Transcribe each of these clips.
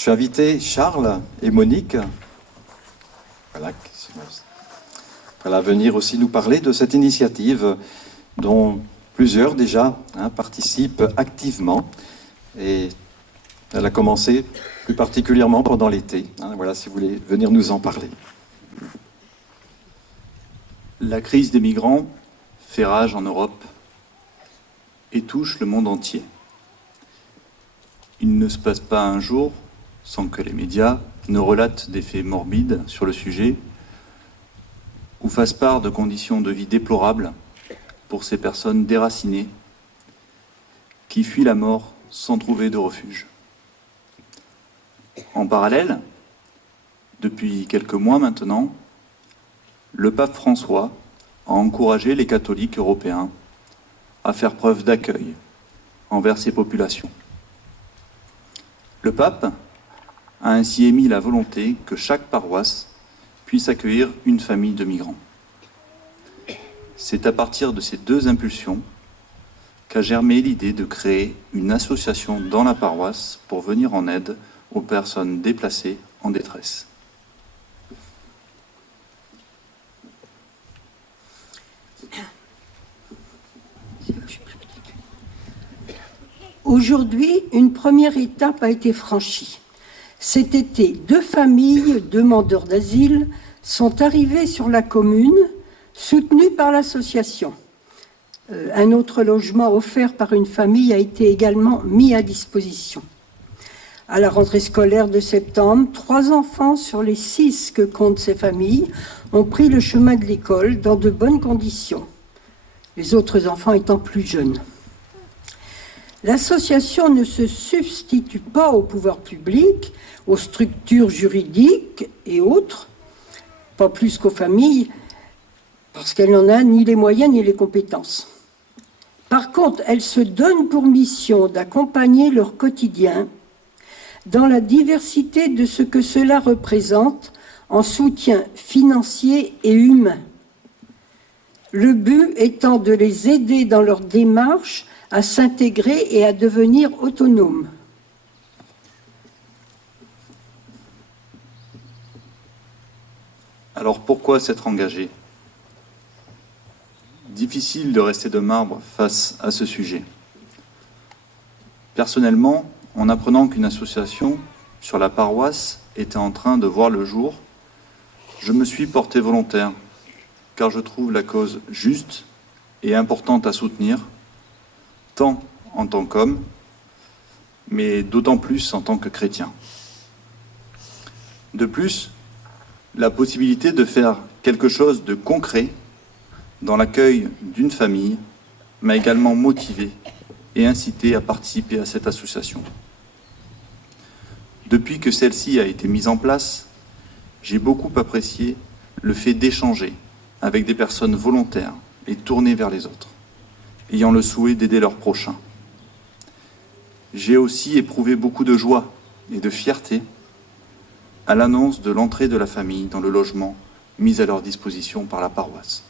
Je suis invité Charles et Monique, voilà, venir aussi nous parler de cette initiative dont plusieurs déjà participent activement. Et elle a commencé plus particulièrement pendant l'été. Voilà, si vous voulez venir nous en parler. La crise des migrants fait rage en Europe et touche le monde entier. Il ne se passe pas un jour sans que les médias ne relatent des faits morbides sur le sujet ou fassent part de conditions de vie déplorables pour ces personnes déracinées qui fuient la mort sans trouver de refuge. En parallèle, depuis quelques mois maintenant, le pape François a encouragé les catholiques européens à faire preuve d'accueil envers ces populations. Le pape a ainsi émis la volonté que chaque paroisse puisse accueillir une famille de migrants. C'est à partir de ces deux impulsions qu'a germé l'idée de créer une association dans la paroisse pour venir en aide aux personnes déplacées en détresse. Aujourd'hui, une première étape a été franchie. Cet été, 2 familles demandeurs d'asile sont arrivées sur la commune, soutenues par l'association. Un autre logement offert par une famille a été également mis à disposition. À la rentrée scolaire de septembre, 3 enfants sur les 6 que comptent ces familles ont pris le chemin de l'école dans de bonnes conditions, les autres enfants étant plus jeunes. L'association ne se substitue pas au pouvoir public, aux structures juridiques et autres, pas plus qu'aux familles, parce qu'elle n'en a ni les moyens ni les compétences. Par contre, elle se donne pour mission d'accompagner leur quotidien dans la diversité de ce que cela représente en soutien financier et humain. Le but étant de les aider dans leur démarche à s'intégrer et à devenir autonomes. Alors pourquoi s'être engagé ? Difficile de rester de marbre face à ce sujet. Personnellement, en apprenant qu'une association sur la paroisse était en train de voir le jour, je me suis porté volontaire, car je trouve la cause juste et importante à soutenir, tant en tant qu'homme, mais d'autant plus en tant que chrétien. De plus, la possibilité de faire quelque chose de concret dans l'accueil d'une famille m'a également motivé et incité à participer à cette association. Depuis que celle-ci a été mise en place, j'ai beaucoup apprécié le fait d'échanger avec des personnes volontaires et tournées vers les autres, ayant le souhait d'aider leurs prochains. J'ai aussi éprouvé beaucoup de joie et de fierté à l'annonce de l'entrée de la famille dans le logement mis à leur disposition par la paroisse.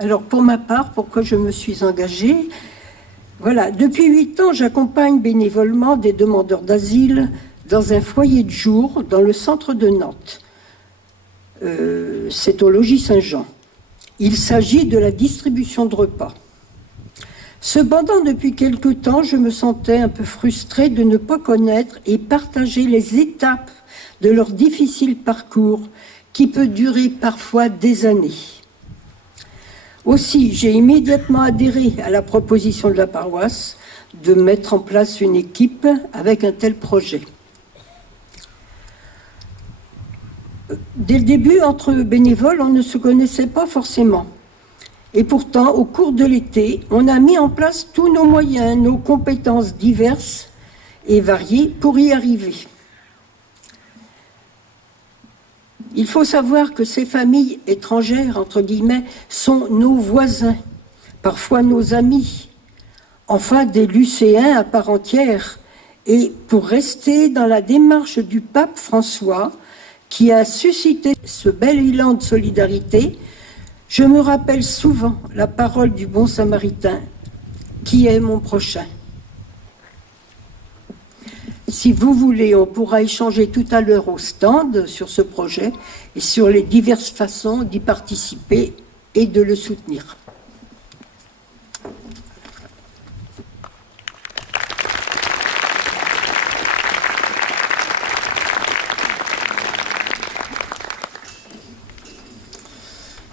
Alors pour ma part, pourquoi je me suis engagée ? Voilà, depuis 8 ans, j'accompagne bénévolement des demandeurs d'asile dans un foyer de jour dans le centre de Nantes. C'est au logis Saint-Jean. Il s'agit de la distribution de repas. Cependant, depuis quelque temps, je me sentais un peu frustrée de ne pas connaître et partager les étapes de leur difficile parcours qui peut durer parfois des années. Aussi, j'ai immédiatement adhéré à la proposition de la paroisse de mettre en place une équipe avec un tel projet. Dès le début, entre bénévoles, on ne se connaissait pas forcément. Et pourtant, au cours de l'été, on a mis en place tous nos moyens, nos compétences diverses et variées pour y arriver. Il faut savoir que ces familles étrangères, entre guillemets, sont nos voisins, parfois nos amis, enfin des lycéens à part entière. Et pour rester dans la démarche du pape François, qui a suscité ce bel élan de solidarité, Je me rappelle souvent la parole du bon samaritain, qui est mon prochain. Si vous voulez, on pourra échanger tout à l'heure au stand sur ce projet et sur les diverses façons d'y participer et de le soutenir.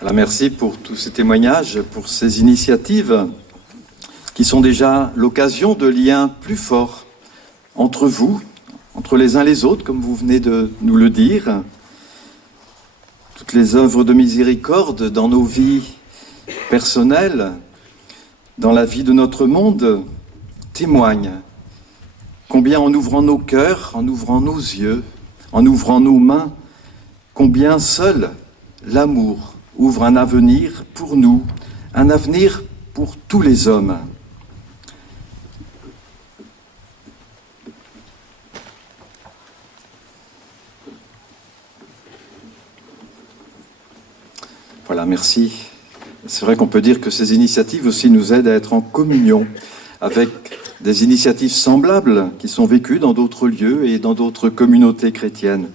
Voilà, merci pour tous ces témoignages, pour ces initiatives qui sont déjà l'occasion de liens plus forts entre vous, entre les uns les autres, comme vous venez de nous le dire. Toutes les œuvres de miséricorde dans nos vies personnelles, dans la vie de notre monde, témoignent combien en ouvrant nos cœurs, en ouvrant nos yeux, en ouvrant nos mains, combien seul l'amour ouvre un avenir pour nous, un avenir pour tous les hommes. Voilà, merci. C'est vrai qu'on peut dire que ces initiatives aussi nous aident à être en communion avec des initiatives semblables qui sont vécues dans d'autres lieux et dans d'autres communautés chrétiennes.